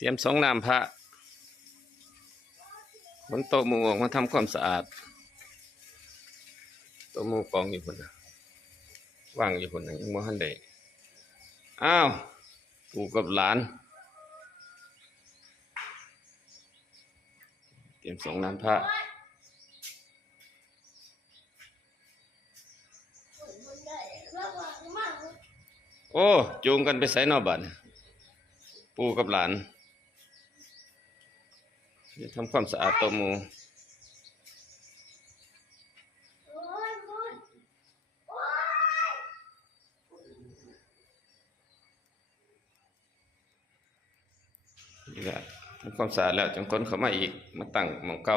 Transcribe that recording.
เตรียมสองน้ำพระบนโต๊ะหมู่ออกมาทำความสะอาดโต๊ะหมู่กองอยู่คนนะว่างอยู่คนนะยังไม่ทันได้อ้าวปู่กับหลานเตรียมสองน้ำพระโอ้จูงกันไปใส่นอกบ้านปู่กับหลานทำความสะอาดโต๊ะหมู่นี่แหละทำความสะอาดแล้วจังคนเข้ามาอีกมาตั้งหม้องเก่า